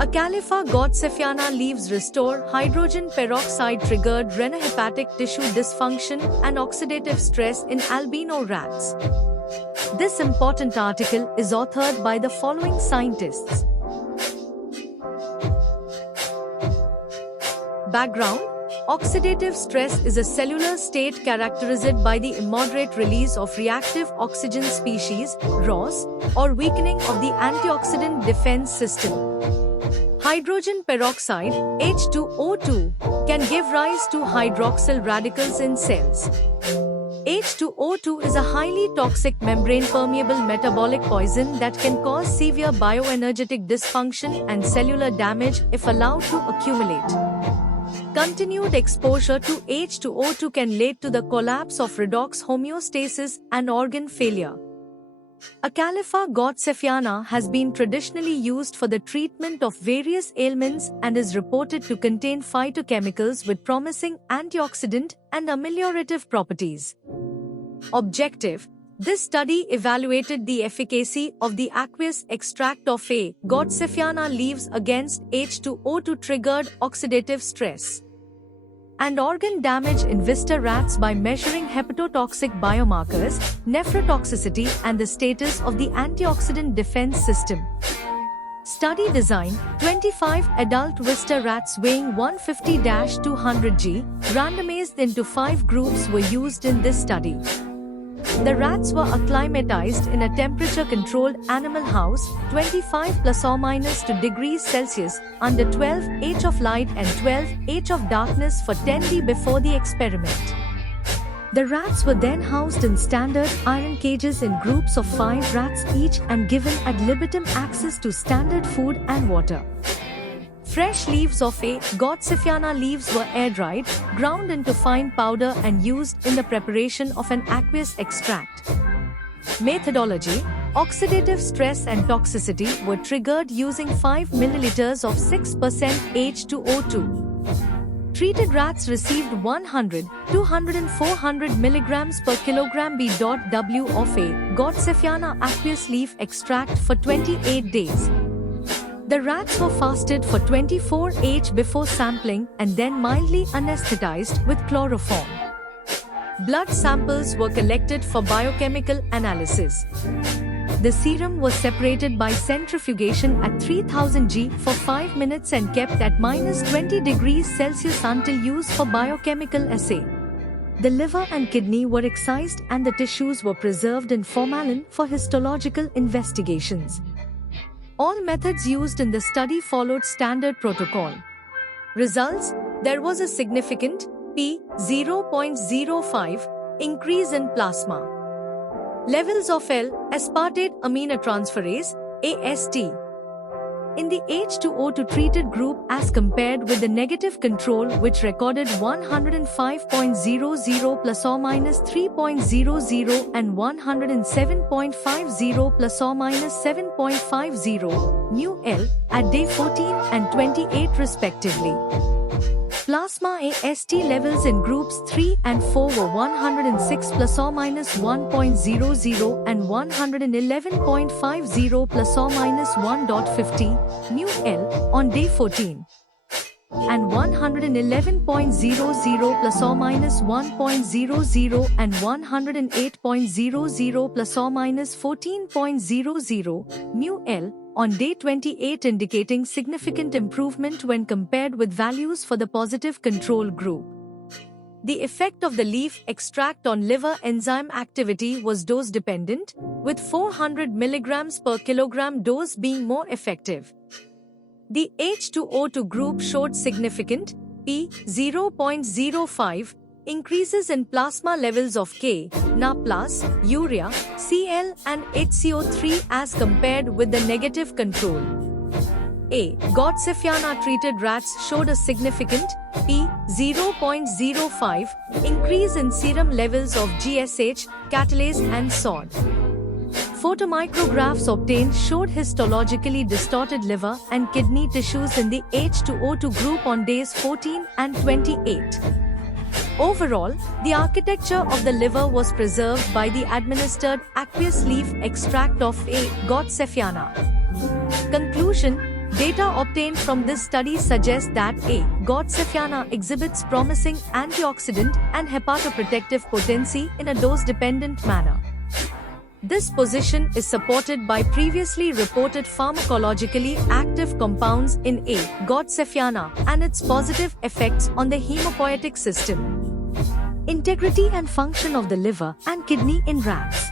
Acalipha godseffiana leaves restore hydrogen peroxide triggered renin-hepatic tissue dysfunction and oxidative stress in albino rats. This important article is authored by the following scientists. Background: oxidative stress is a cellular state characterized by the immoderate release of reactive oxygen species, ROS, or weakening of the antioxidant defense system. Hydrogen peroxide, H2O2, can give rise to hydroxyl radicals in cells. H2O2 is a highly toxic membrane-permeable metabolic poison that can cause severe bioenergetic dysfunction and cellular damage if allowed to accumulate. Continued exposure to H2O2 can lead to the collapse of redox homeostasis and organ failure. Acalipha godseffiana has been traditionally used for the treatment of various ailments and is reported to contain phytochemicals with promising antioxidant and ameliorative properties. Objective: this study evaluated the efficacy of the aqueous extract of A. godseffiana leaves against H2O2 triggered oxidative stress and organ damage in Vista rats by measuring hepatotoxic biomarkers, nephrotoxicity, and the status of the antioxidant defense system. Study design: 25 adult Vista rats weighing 150-200 g, randomized into 5 groups, were used in this study. The rats were acclimatized in a temperature-controlled animal house, 25 ± degrees Celsius, under 12 H of light and 12 H of darkness for 10 days before the experiment. The rats were then housed in standard iron cages in groups of 5 rats each and given ad libitum access to standard food and water. Fresh leaves of A. godseffiana leaves were air-dried, ground into fine powder and used in the preparation of an aqueous extract. Methodology: oxidative stress and toxicity were triggered using 5 ml of 6% H2O2. Treated rats received 100, 200 and 400 mg per kilogram B.W of A. godseffiana aqueous leaf extract for 28 days. The rats were fasted for 24 hours before sampling and then mildly anesthetized with chloroform. Blood samples were collected for biochemical analysis. The serum was separated by centrifugation at 3000 G for 5 minutes and kept at -20 degrees Celsius until used for biochemical assay. The liver and kidney were excised and the tissues were preserved in formalin for histological investigations. All methods used in the study followed standard protocol. Results: there was a significant P(0.05) increase in plasma levels of L-aspartate aminotransferase (AST) in the H2O2 treated group as compared with the negative control, which recorded 105.00 ± 3.00 and 107.50 ± 7.50 μL at day 14 and 28 respectively. Plasma AST levels in groups 3 and 4 were 106 ± 1.00 and 111.50 ± 1.50 μL on day 14 and 111.00 ± 1.00 and 108.00 ± 14.00 μL on day 28, indicating significant improvement when compared with values for the positive control group. The effect of the leaf extract on liver enzyme activity was dose-dependent, with 400 mg per kilogram dose being more effective. The H2O2 group showed significant P(0.05) increases in plasma levels of K, Na+, urea, Cl and HCO3 as compared with the negative control. A. godseffiana treated rats showed a significant P(0.05) increase in serum levels of GSH, catalase and SOD. Photomicrographs obtained showed histologically distorted liver and kidney tissues in the H2O2 group on days 14 and 28. Overall, the architecture of the liver was preserved by the administered aqueous leaf extract of A. godseffiana. Conclusion: Data obtained from this study suggests that A. Godseffiana exhibits promising antioxidant and hepatoprotective potency in a dose-dependent manner. This position is supported by previously reported pharmacologically active compounds in A. Godseffiana and its positive effects on the hemopoietic system, integrity and function of the liver and kidney in rats.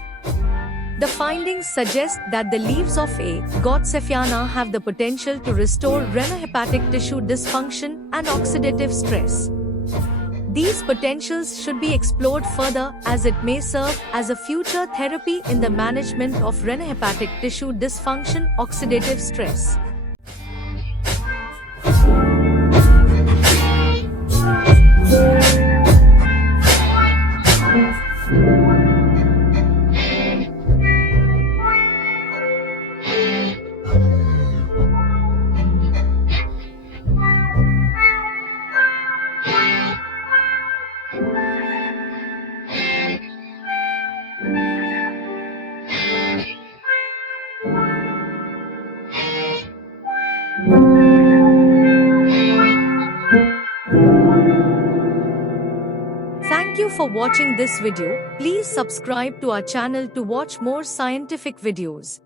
The findings suggest that the leaves of A. Godseffiana have the potential to restore renal-hepatic tissue dysfunction and oxidative stress. These potentials should be explored further as it may serve as a future therapy in the management of renal-hepatic tissue dysfunction, oxidative stress. Thank you for watching this video. Please subscribe to our channel to watch more scientific videos.